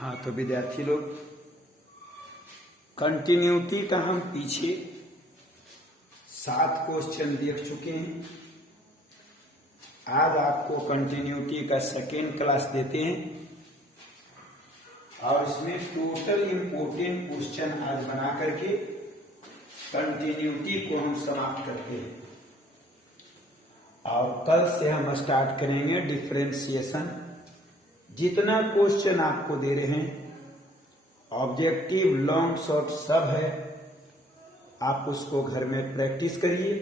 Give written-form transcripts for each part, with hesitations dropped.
हाँ तो विद्यार्थी लोग, कंटिन्यूटी का हम पीछे 7 क्वेश्चन देख चुके हैं। आज आपको कंटिन्यूटी का सेकेंड क्लास देते हैं और इसमें टोटल इम्पोर्टेंट क्वेश्चन आज बना करके कंटिन्यूटी को हम समाप्त करते हैं और कल से हम स्टार्ट करेंगे डिफरेंशिएशन। जितना क्वेश्चन आपको दे रहे हैं ऑब्जेक्टिव लॉन्ग शॉर्ट सब है, आप उसको घर में प्रैक्टिस करिए,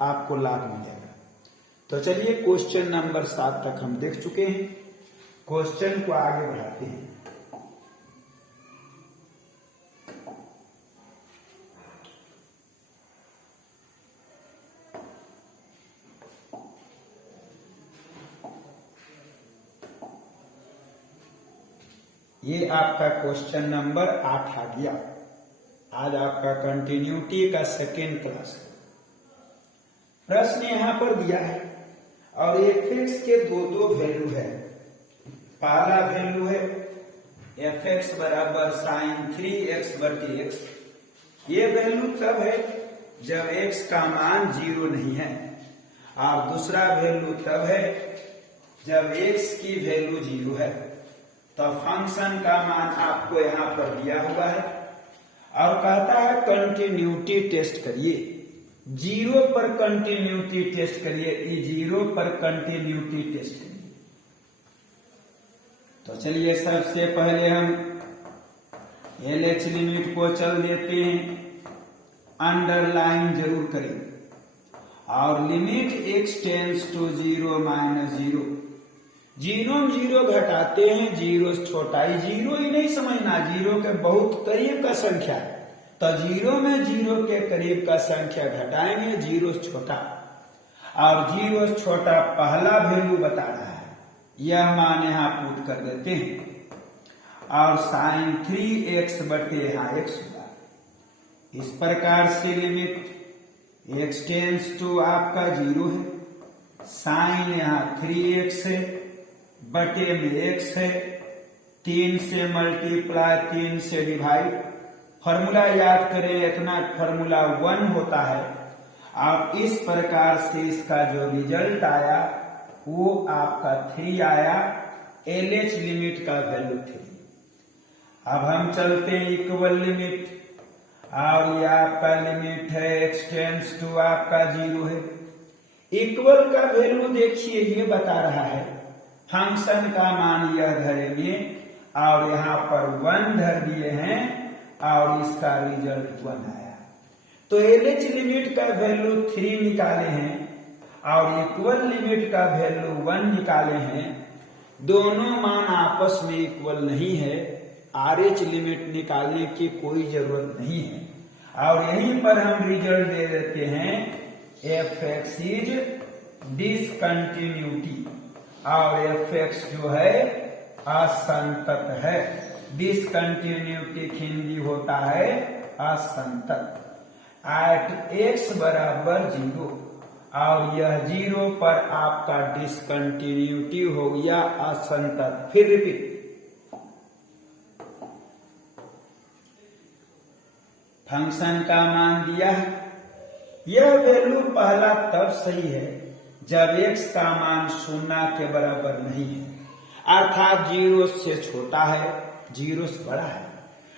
आपको लाभ मिलेगा। तो चलिए क्वेश्चन नंबर 7 तक हम देख चुके हैं। क्वेश्चन को आगे बढ़ाते हैं। ये आपका क्वेश्चन नंबर 8 आ गया। आज आपका कंटिन्यूटी का सेकेंड क्लास है। प्रश्न यहां पर दिया है और ये फिक्स के दो वैल्यू है। पहला वैल्यू है fx बराबर sin 3x/x। ये वैल्यू तब है जब x का मान 0 नहीं है, और दूसरा वैल्यू तब है जब x की वैल्यू 0 है। तो फंक्शन का मान आपको यहां पर दिया हुआ है और कहता है कंटिन्यूटी टेस्ट करिए। 0 पर कंटिन्यूटी टेस्ट करिए, 0 पर कंटिन्यूटी टेस्ट करिए। तो चलिए सबसे पहले हम LH लिमिट को चल देते हैं, अंडरलाइन जरूर करें। और लिमिट x टेंड्स टू 0 - 0। 0 घटाते हैं, 0 छोटा ही 0 ही नहीं समझना, 0 के बहुत करीब का संख्या है। तो 0 में 0 के करीब का संख्या घटाएंगे, 0 छोटा, और 0 छोटा पहला वैल्यू बता रहा है, यह मान यहां पुट कर देते हैं और sin 3x/यहाँ x होगा। इस प्रकार से लिमिट x टेंड्स टू आपका 0 है, साइन यहाँ 3x है, बटे में x है, 3 से मल्टीप्लाई, 3 से डिवाइड। फॉर्मूला याद करें, इतना फॉर्मूला 1 होता है। और इस प्रकार से इसका जो रिजल्ट आया वो आपका 3 आया। LH लिमिट का वैल्यू 3। अब हम चलते हैं इक्वल लिमिट, और ये आपका लिमिट है x टेंड्स टू आपका 0 है। इक्वल का वैल्यू देखिए, ये बता रहा है फंक्शन का मान यह धरेंगे और यहां पर 1 धर दिए हैं और इसका रिजल्ट 1 आया। तो LH लिमिट का वैल्यू 3 निकाले हैं और इक्वल लिमिट का वैल्यू 1 निकाले हैं। दोनों मान आपस में इक्वल नहीं है, RH लिमिट निकालने की कोई जरूरत नहीं है। और यहीं पर हम रिजल्ट दे देते हैं fx इज डिसकंटिन्यूटी, और fx जो है असंतत है। डिसकंटिन्यूटी हिंदी होता है असंतत। एट x बराबर 0, और यह 0 पर आपका डिसकंटिन्यूटी हो गया असंतत। फिर रिपीट, फंक्शन का मान दिया है। यह वैल्यू पहला तब सही है जब x का मान 0 के बराबर नहीं है, अर्थात 0 से छोटा है, 0 से बड़ा है।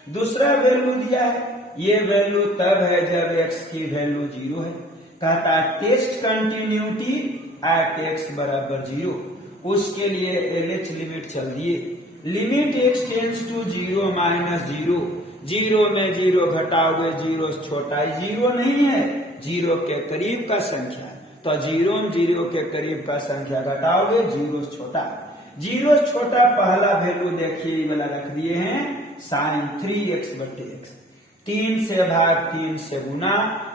दूसरा वैल्यू दिया है, ये वैल्यू तब है जब x की वैल्यू 0 है। कहता है टेस्ट कंटिन्यूटी एट x बराबर 0। उसके लिए LH लिमिट चल दिए। Limit x tends to 0 - 0। 0 में 0 घटाओगे, 0 से छोटा ही 0 नहीं है, 0 के करीब का संख्या है। तो 0 के करीब का संख्या घटाओगे, 0 से छोटा। 0 से छोटा पहला वैल्यू देखिए वाला रख दिए हैं, sin 3x/x। 3 से भाग, 3 से गुना,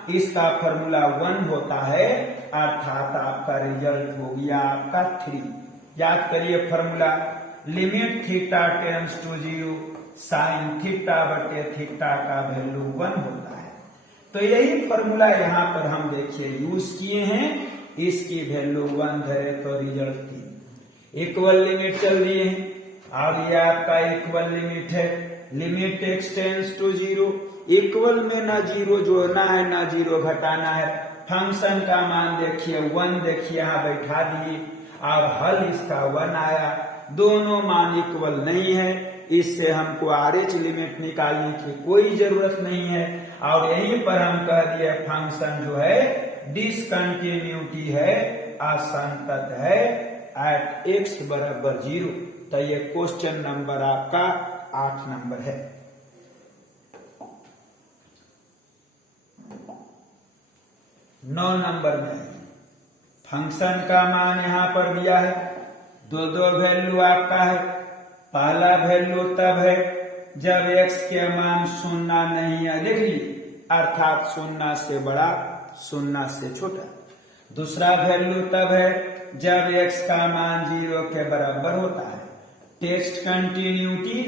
इसका फॉर्मूला 1 होता है, अर्थात आपका रिजल्ट हो गया आपका 3। याद करिए formula, limit theta tends to 0, sin theta theta का वैल्यू 1 होता है। तो यही फॉर्मूला यहां पर हम देखिए यूज किए हैं, इसकी वैल्यू 1 धरे तो रिजल्ट 3। इक्वल लिमिट चल दिए हैं और ये आपका इक्वल लिमिट है, limit x tends to 0, equal में ना जीरो जोड़ना है ना जीरो घटाना है। फंक्शन का मान देखिए 1, देखिए यहाँ बैठा दिए और हल इसका 1 आया, दोनों मान इक्वल नहीं है, इससे हमको RH लिमिट निकालने की कोई जरूरत नहीं है। और यहीं पर हम कह दिए फंक्शन जो है डिसकंटिन्यूटी है, असंतत है एट x बराबर 0। तो ये क्वेश्चन नंबर आपका 8 नंबर है। 9 नंबर में फंक्शन का मान यहां पर दिया है, दो वैल्यू आपका है। पहला वैल्यू तब है जब x के मान 0 नहीं है, देख लीजिए, अर्थात 0 से बड़ा 0 से छोटा। दूसरा वैल्यू तब है जब x का मान 0 के बराबर होता है। टेस्ट कंटिन्यूटी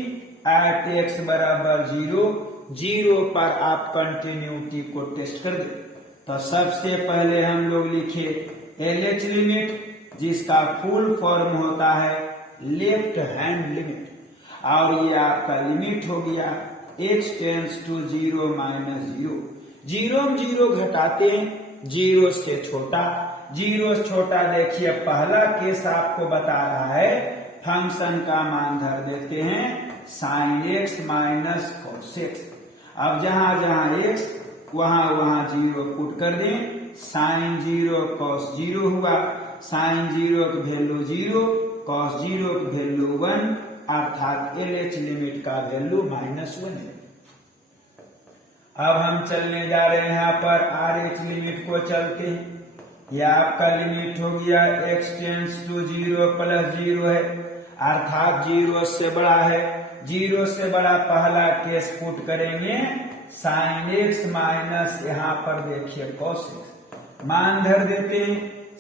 एट x बराबर 0, 0 पर आप कंटिन्यूटी को टेस्ट कर दे। तो सबसे पहले हम लोग लिखे LH लिमिट, जिसका फुल फॉर्म होता है लेफ्ट हैंड लिमिट, और ये आपका लिमिट हो गया x टेंड्स टू 0 माइनस 0। 0 में 0 घटाते हैं, 0 से छोटा, 0 से छोटा देखिए पहला केस आपको बता रहा है, फंक्शन का मान धर देते हैं sin x minus cos x। अब जहां जहां x वहां 0 पुट कर दें, sin 0 cos 0 हुआ, sin 0 की वैल्यू 0, cos 0 की वैल्यू 1, अर्थात LH लिमिट का वैल्यू -1 है। अब हम चलने जा रहे हैं यहाँ पर RH लिमिट को चलते हैं। यह आपका लिमिट हो गया x टेंड्स टू 0 प्लस 0 है, अर्थात 0 से बड़ा है। 0 से बड़ा पहला केस पुट करेंगे sin x माइनस, यहाँ पर देखिए cos x, मान धर देते हैं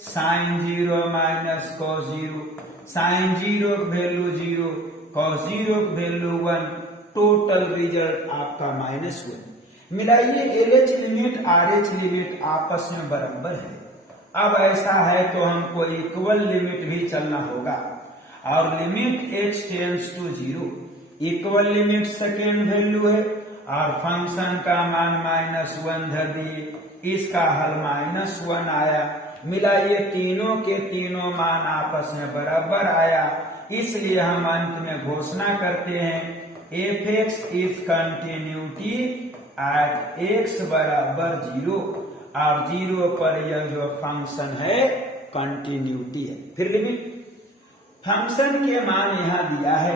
sin 0 माइनस cos 0, sin 0 की वैल्यू 0, cos 0 की वैल्यू 1, टोटल रिजल्ट आपका -1। मिलाइए LH लिमिट RH लिमिट आपस में बराबर है। अब ऐसा है तो हमको इक्वल लिमिट भी चलना होगा, और limit x tends to 0, equal limit second value है, और फंक्शन का मान -1 धर दिए, इसका हल -1 आया। मिलाइए तीनों के तीनों मान आपस में बराबर आया, इसलिए हम अंत में घोषणा करते हैं f(x) is continuity at x बराबर 0, और 0 पर यह जो फंक्शन है कंटिन्यूटी है। फिर लिमिट, फंक्शन के मान यहां दिया है,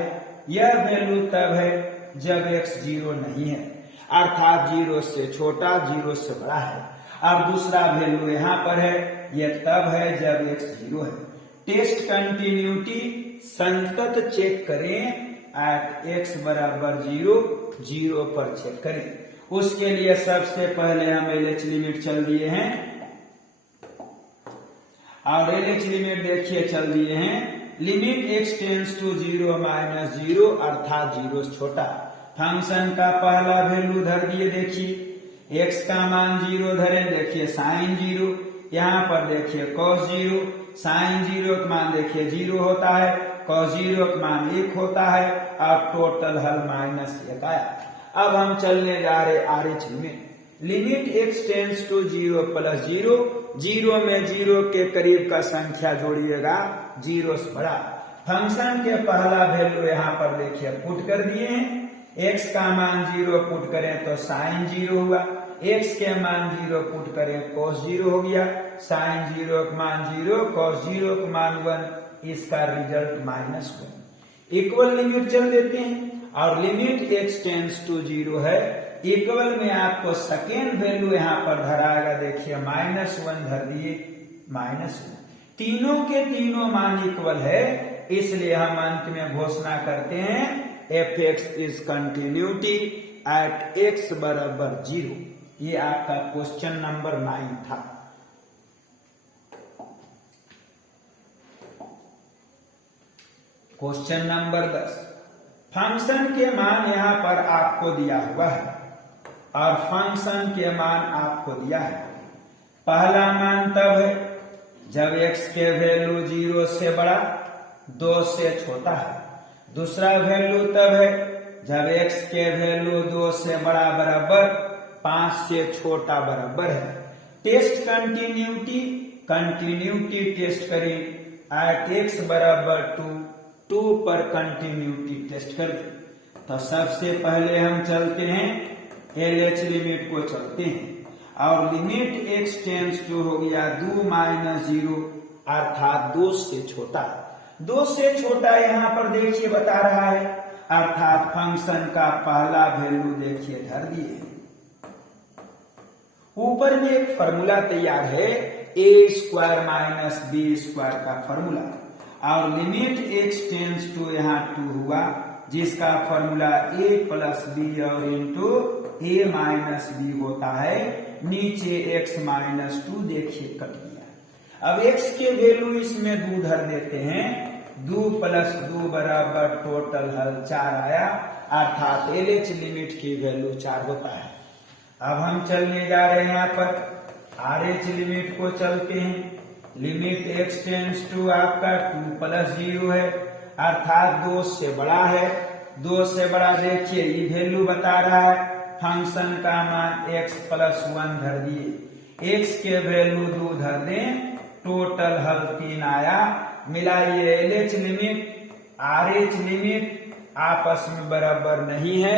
यह वैल्यू तब है जब x 0 नहीं है, अर्थात 0 से छोटा 0 से बड़ा है। और दूसरा वैल्यू यहाँ पर है, यह तब है जब x 0 है। टेस्ट कंटिन्यूटी संतत चेक करें एट x बराबर 0, 0 पर चेक करें। उसके लिए सबसे पहले हम LH लिमिट चल दिए हैं, और LH लिमिट देखिए चल दिए हैं, limit x tends to 0 minus 0, अर्थात 0 से छोटा। फंक्शन का पहला वैल्यू धर दिए, देखिए x का मान 0 धरे, देखिए sin 0, यहाँ पर देखिए cos 0, sin 0 का मान देखिए 0 होता है, cos 0 का मान 1 होता है, और टोटल हल -1 आया। अब हम चलने जा रहे RH limit, limit x tends to 0 plus 0, 0 में 0 के करीब का संख्या जोड़िएगा 0 से बड़ा। फंक्शन के पहला वैल्यू यहाँ पर देखिए पुट कर दिए हैं, x का मान 0 पुट करें तो sin 0 हुआ, x के मान 0 पुट करें cos 0 हो गया, sin 0 का मान 0, cos 0 का मान 1, इसका रिजल्ट -1। इक्वल लिमिट चल देते हैं, और लिमिट x टेंड्स टू 0 है, इक्वल में आपको सेकेंड वैल्यू यहाँ पर धराएगा, देखिए -1 धर दिए, -1। तीनों के तीनों मान इक्वल है, इसलिए हम अंत में घोषणा करते हैं f(x) is continuity at x बराबर 0। ये आपका क्वेश्चन नंबर 9 था। क्वेश्चन नंबर 10, फंक्शन के मान यहां पर आपको दिया हुआ है, और फंक्शन के मान आपको दिया है। पहला मान तब है जब x के वैल्यू 0 से बड़ा 2 से छोटा है, दूसरा वैल्यू तब है जब x के वैल्यू 2 से बड़ा बराबर 5 से छोटा बराबर है। टेस्ट कंटिन्यूटी, कंटिन्यूटी टेस्ट करें एट x बराबर 2 पर कंटिन्यूटी टेस्ट कर दे। तो सबसे पहले हम चलते हैं LH लिमिट को चलते हैं और लिमिट x टेंड्स टू हो गया 2 - 0 अर्थात 2 से छोटा। 2 से छोटा यहाँ पर देखिए बता रहा है अर्थात फंक्शन का पहला वैल्यू देखिए धर दिए। ऊपर में एक फॉर्मूला तैयार है a² - b² का फॉर्मूला और लिमिट x टेंड्स टू यहाँ 2 हुआ जिसका फॉर्मूला a + b और इंटू a - b होता है। नीचे x - 2 देखिए कट गया। अब x के वैल्यू इसमें 2 धर देते हैं। 2 + 2 बराबर टोटल हल 4 आया अर्थात LH लिमिट की वैल्यू 4 होता है। अब हम चलने जा रहे हैं यहाँ पर RH लिमिट को चलते हैं। लिमिट x टेंड्स टू आपका 2 + 0 है अर्थात 2 से बड़ा है। 2 से बड़ा देखिए ये वैल्यू बता रहा है फंक्शन का मान x + 1 धर दिए। x के वैल्यू 2 धर दें टोटल हल 3 आया। मिलाइए LH लिमिट RH लिमिट आपस में बराबर नहीं है,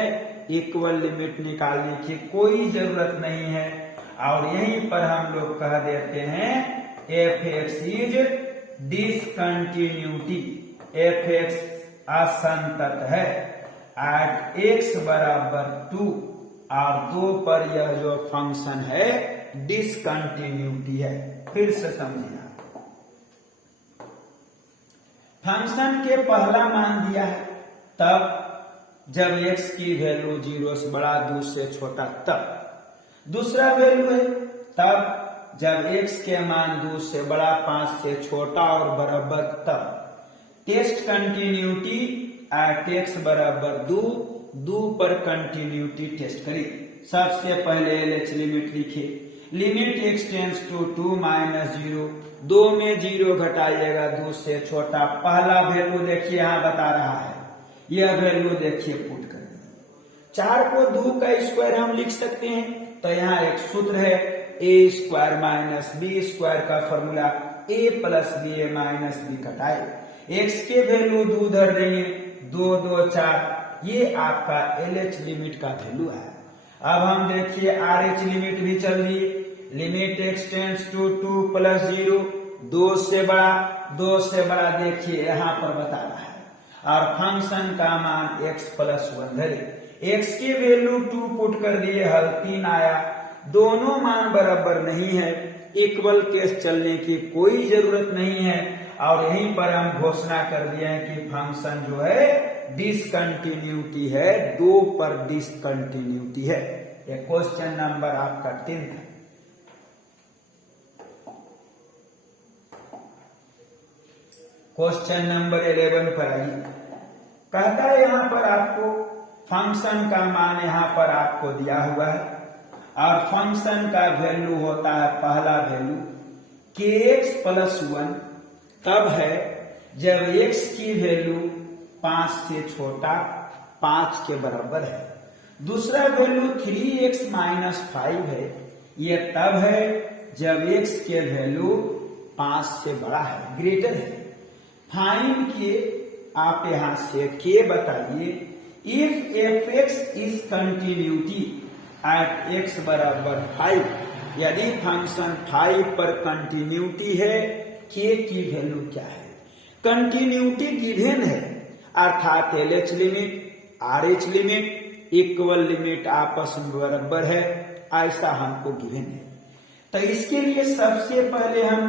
इक्वल लिमिट निकालने की कोई जरूरत नहीं है और यहीं पर हम लोग कह देते हैं f(x) इज डिसकंटिन्यूटी। f(x) असंतत है एट x बराबर 2 और 2 पर यह जो फंक्शन है डिसकंटिन्यूटी है। फिर से समझिए फंक्शन के पहला मान दिया है तब जब x की वैल्यू 0 से बड़ा 2 से छोटा तब। दूसरा वैल्यू है तब जब x के मान 2 से बड़ा 5 से छोटा और बराबर तब। टेस्ट कंटिन्यूटी एट x बराबर 2 पर कंटिन्यूटी टेस्ट करिए। सबसे पहले LH लिमिट लिखिए। लिमिट x टेंड्स टू 2 - 0 2 में 0 घटाइएगा 2 से छोटा। पहला वैल्यू देखिए यहाँ बता रहा है यह वैल्यू देखिए पुट कर 4 को 2 का स्क्वायर हम लिख सकते हैं। तो यहाँ एक सूत्र है a² - b² का फॉर्मूला a + ba - b घटाए। x के वैल्यू 2 धर देंगे 2 - 2 4 ये आपका LH लिमिट का वैल्यू है। अब हम देखिए RH लिमिट भी चल दी। लिमिट x टेंड्स टू 2 + 0 2 से बड़ा देखिए यहाँ पर बता रहा है और फंक्शन का मान x + 1 धरे। x की वैल्यू 2 पुट कर दिए हल 3 आया। दोनों मान बराबर नहीं है, इक्वल केस चलने की कोई जरूरत नहीं है और यहीं पर हम घोषणा कर दिए हैं कि फंक्शन जो है डिसकंटिन्यूटी है, 2 पर डिसकंटिन्यूटी है। ये क्वेश्चन नंबर आपका 10 है। क्वेश्चन नंबर 11 पर आइए। कहता है यहाँ पर आपको फंक्शन का मान यहाँ पर आपको दिया हुआ है और फंक्शन का वैल्यू होता है पहला वैल्यू kx + 1 तब है जब x की वैल्यू 5 से छोटा 5 के बराबर है। दूसरा वैल्यू 3x - 5 है, यह तब है जब x के वैल्यू 5 से बड़ा है, ग्रेटर है। फाइंड किए आप यहां से के बताइए if f(x) is continuity at x बराबर 5। यदि फंक्शन 5 पर कंटिन्यूटी है के की वैल्यू क्या है? कंटिन्यूटी गिवन है अर्थात LH limit RH limit equal limit आपस में बराबर है, ऐसा हमको गिवन है। तो इसके लिए सबसे पहले हम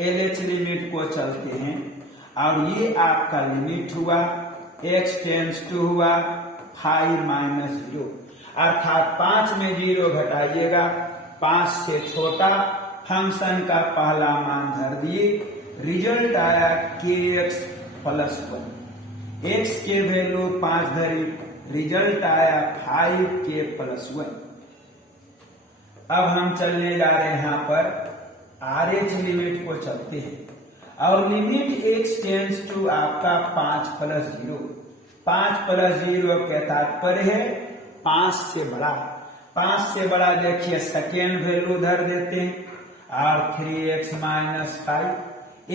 LH लिमिट को चलते हैं और ये आपका लिमिट हुआ x टेंड्स टू हुआ 5 - 0 अर्थात 5 में 0 घटाइएगा 5 से छोटा। फंक्शन का पहला मान धर दिए, रिजल्ट आया kx + 1। x के वैल्यू 5 धरी, रिजल्ट आया 5k + 1। अब हम चलने जा रहे हैं यहाँ पर RH लिमिट को चलते हैं और लिमिट x टेंड्स टू आपका 5 + 0 5 प्लस 0 के तात्पर्य है 5 से बड़ा। 5 से बड़ा देखिए सेकेंड वैल्यू धर देते हैं और 3x माइनस 5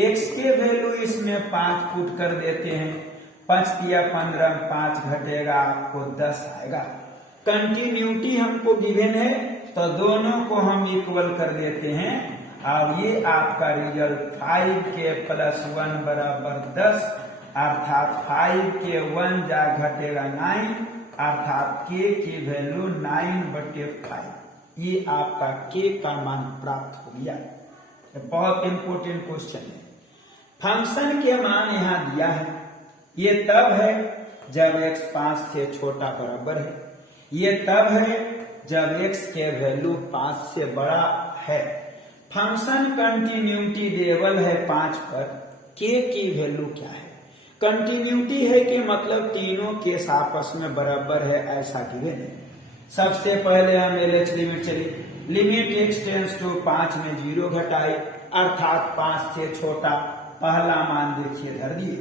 x के वैल्यू इसमें 5 पुट कर देते हैं। 5 दिया 15, 5 घटेगा आपको 10 आएगा। कंटिन्यूटी हमको गिवन है तो दोनों को हम इक्वल कर देते हैं और ये आपका रिजल्ट 5k प्लस 1 बराबर 10 अर्थात 5 के 1 जा घटेगा 9 अर्थात k की वैल्यू 9/5। ये आपका k का मान प्राप्त हो गया। बहुत इंपोर्टेंट क्वेश्चन है। फंक्शन के मान यहाँ दिया है। ये तब है जब x 5 से छोटा बराबर है। ये तब है जब x के वैल्यू 5 से बड़ा है। फंक्शन कंटिन्यूटी लेवल है 5 पर। k की वैल्यू क्या है? कंटिन्यूटी है कि मतलब तीनों केस आपस में बराबर है ऐसा गिवन है। सबसे पहले हम LH लिमिट चलिए। लिमिट x टेंड्स टू 5 में 0 घटाए अर्थात 5 से छोटा पहला मान देखिए धर दिए।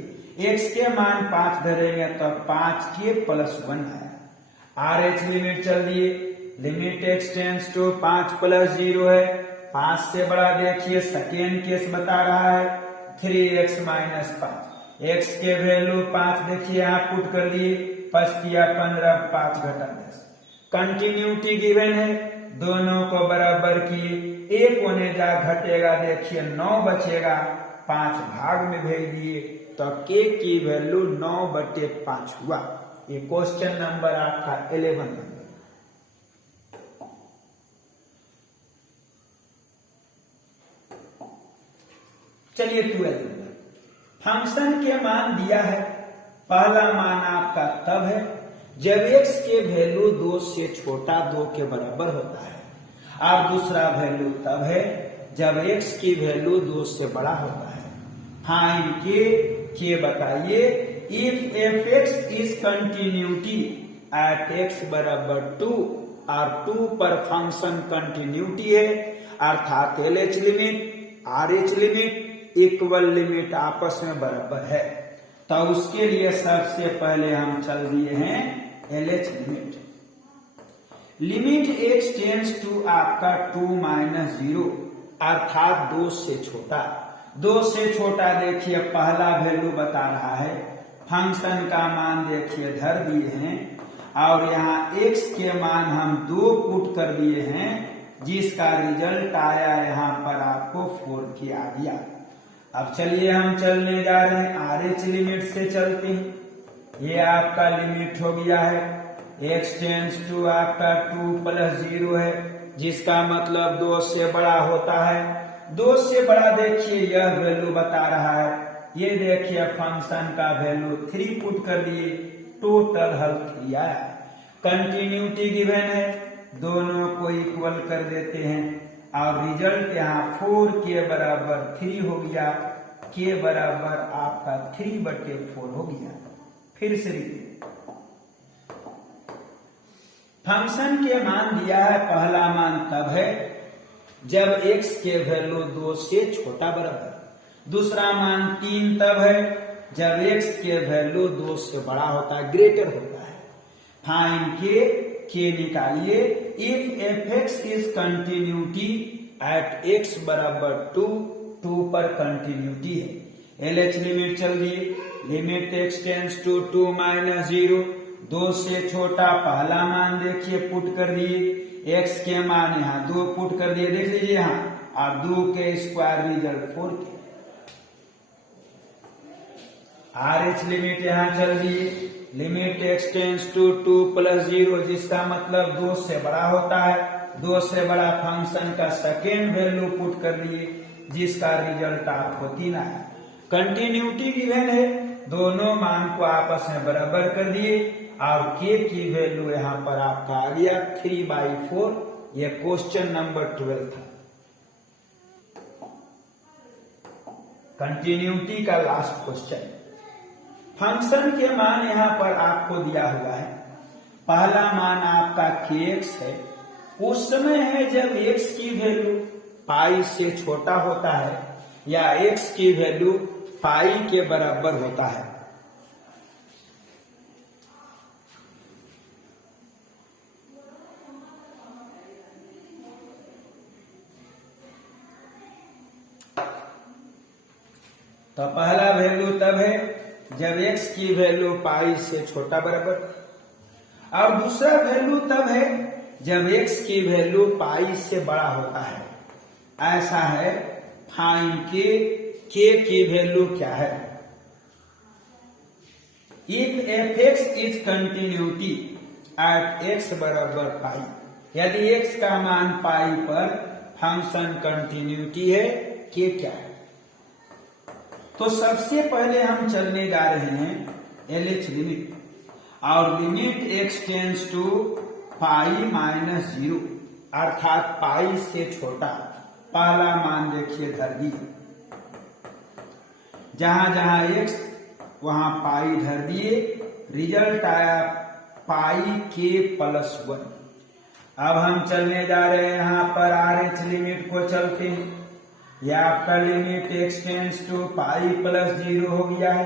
x के मान 5 धरेंगे तो 5k प्लस 1 है। RH लिमिट चल दिए। Limit x tends to 5 plus 0 है। 5 से बड़ा देखिए सेकेंड केस बता रहा है 3x माइनस 5। x के वैल्यू 5 देखिए यहाँ पुट कर दिए। 5 किया 15, 5 घटा 10। कंटिन्यूटी गिवन है, दोनों को बराबर किए। एक होने जा घटेगा देखिए 9 बचेगा, 5 भाग में भेज दिए तो k की वैल्यू 9/5 हुआ। ये क्वेश्चन नंबर आपका 11 नंबर। चलिए 12 नंबर। फंक्शन के मान दिया है। पहला मान आपका तब है जब x के वैल्यू 2 से छोटा 2 के बराबर होता है और दूसरा वैल्यू तब है जब x की वैल्यू 2 से बड़ा होता है। फाइंड के बताइए if fx is continuity at x बराबर 2 और 2 पर फंक्शन कंटिन्यूटी है अर्थात LH limit RH limit equal limit आपस में बराबर है तो उसके लिए सबसे पहले हम चल दिए हैं LH limit. Limit x tends to आपका 2 माइनस 0 अर्थात 2 से छोटा। 2 से छोटा देखिए पहला वैल्यू बता रहा है। फंक्शन का मान देखिए धर दिए हैं और यहाँ x के मान हम 2 पुट कर दिए हैं जिसका रिजल्ट आया यहाँ पर आपको 4k आ गया। अब चलिए हम चलने जा रहे हैं RH लिमिट से चलते हैं। ये आपका लिमिट हो गया है x टेंड्स टू आपका 2 प्लस 0 है जिसका मतलब 2 से बड़ा होता है। 2 से बड़ा देखिए यह वैल्यू बता रहा है। ये देखिए फंक्शन का वैल्यू 3 पुट कर दिए, टोटल हल 3 आया। कंटिन्यूटी गिवन है, दोनों को इक्वल कर देते हैं और रिजल्ट यहाँ 4k बराबर 3 हो गया। k बराबर आपका 3/4 हो गया। फिर से फंक्शन के मान दिया है। पहला मान तब है जब x के वैल्यू 2 से छोटा बराबर। दूसरा मान 3 तब है जब x के वैल्यू 2 से बड़ा होता है, ग्रेटर होता है। फाइंड के निकालिए if fx is continuity at x बराबर 2 पर कंटिन्यूटी है। LH लिमिट चल दिए। Limit x tends to 2 minus 0 2 से छोटा पहला मान देखिए पुट कर दिए। x के मान यहाँ 2 पुट कर दिए, देख लीजिए यहाँ, और 2 के square result 4k। RH limit यहाँ चल दिए। Limit x tends to 2 plus 0 जिसका मतलब 2 से बड़ा होता है। 2 से बड़ा फंक्शन का सेकेंड वैल्यू पुट कर दिए जिसका रिजल्ट आपको 3 आया। कंटिन्यूटी गिवन है, दोनों मान को आपस में बराबर कर दिए और k की वैल्यू यहाँ पर आपका आ गया 3/4। यह क्वेश्चन नंबर 12 था। कंटिन्यूटी का लास्ट क्वेश्चन। फंक्शन के मान यहाँ पर आपको दिया हुआ है। पहला मान आपका kx है। उस समय है जब x की वैल्यू पाई से छोटा होता है या x की वैल्यू पाई के बराबर होता है। तो पहला वैल्यू तब है जब x की वैल्यू पाई से छोटा बराबर, और दूसरा वैल्यू तब है जब x की वैल्यू पाई से बड़ा होता है। ऐसा है, फाइंड k की वैल्यू क्या है। If f(x) is continuity at x बराबर पाई, यदि x का मान पाई पर फंक्शन कंटिन्यूटी है, k क्या है। तो सबसे पहले हम चलने जा रहे हैं LH लिमिट, और limit x tends to pi minus 0, अर्थात पाई से छोटा। पहला मान देखिए धर दिए, जहां जहां x वहां पाई धर दिए, रिजल्ट आया पाई k प्लस 1। अब हम चलने जा रहे हैं यहां पर RH लिमिट को चलते हैं। यह आपका limit x tends to pi plus 0 हो गया है।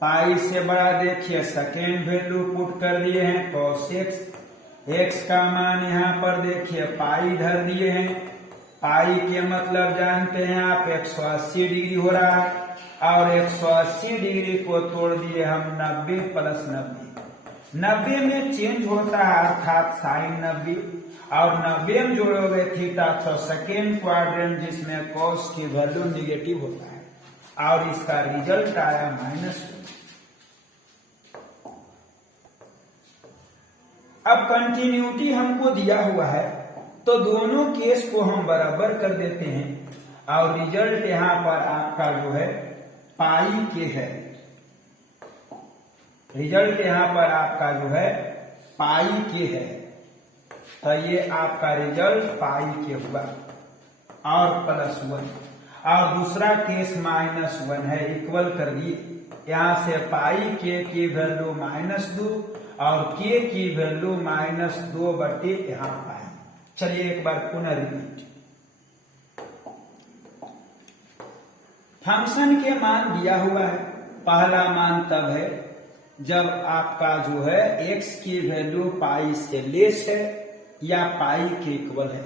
पाई से बड़ा देखिए सेकेंड वैल्यू पुट कर दिए हैं cos x का मान यहाँ पर देखिए पाई धर दिए हैं। पाई के मतलब जानते हैं आप, 180 डिग्री हो रहा है, और 180 डिग्री को तोड़ दिए हम 90 प्लस 90 में चेंज होता है, अर्थात साइन 90, और 90 में जोड़ोगे थीटा, तो सेकेंड क्वाड्रेंट जिसमें cos की वैल्यू निगेटिव होता है, और इसका रिजल्ट आया -1। अब कंटिन्यूटी हमको दिया हुआ है, तो दोनों केस को हम बराबर कर देते हैं, और रिजल्ट यहां पर आपका जो है पाई के है। रिजल्ट यहां पर आपका जो है पाई के है, तो ये आपका रिजल्ट पाई के हुआ, और +1, और दूसरा केस -1 है, इक्वल कर दिए। यहां से पाई के की वैल्यू -2 और k की वैल्यू -2 बटे यहां पाई। चलिए एक बार पुनः रिपीट। फंक्शन के मान दिया हुआ है। पहला मान तब है जब आपका जो है x की वैल्यू पाई से लेस है या पाई के इक्वल है।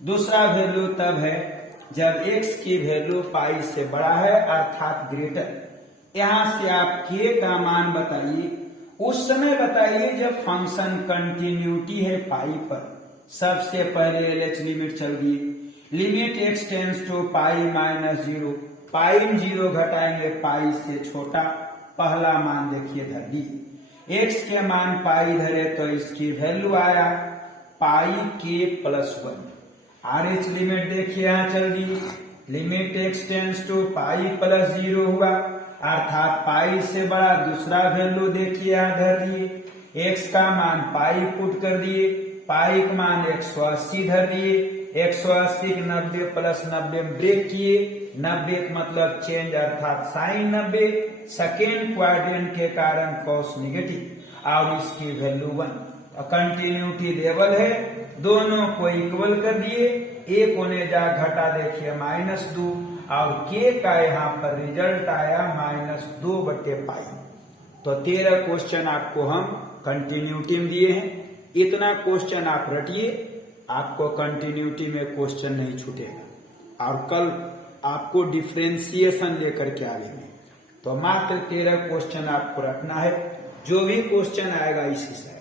दूसरा वैल्यू तब है जब x की वैल्यू पाई से बड़ा है, अर्थात ग्रेटर। यहां से आप k का मान बताइए, उस समय बताइए जब फंक्शन कंटिन्यूटी है पाई पर। सबसे पहले LH लिमिट चल दिए। लिमिट x टेंड्स टू पाई -0, पाई 0 घटाएंगे पाई से छोटा। पहला मान देखिए धर दिए, x के मान पाई धरे तो इसकी वैल्यू आया pi k plus 1। RH limit देखिए यहां चल दी, limit x tends to pi plus 0 हुआ, अर्थात पाई से बड़ा। दूसरा वैल्यू देखिए यहां धर दिए, x का मान पाई पुट कर दिए, पाई का मान 180 धर दिए, 180 90 प्लस 90 ब्रेक किए, 90 का मतलब चेंज, अर्थात साइन 90। सेकेंड क्वाड्रेंट के कारण cos निगेटिव, और इसकी वैल्यू 1। कंटिन्यूटी लेवल है, दोनों को इक्वल कर दिए, एक होने जा घटा देखिए -2, और k का यहाँ पर रिजल्ट आया -2 बटे पाई। तो 13 क्वेश्चन आपको हम कंटिन्यूटी में दिए हैं। इतना क्वेश्चन आप रटिए, आपको कंटिन्यूटी में क्वेश्चन नहीं छूटेगा, और कल आपको डिफरेंशिएशन लेकर के आएंगे। तो मात्र 13 क्वेश्चन आपको रखना है, जो भी क्वेश्चन आएगा इसी से।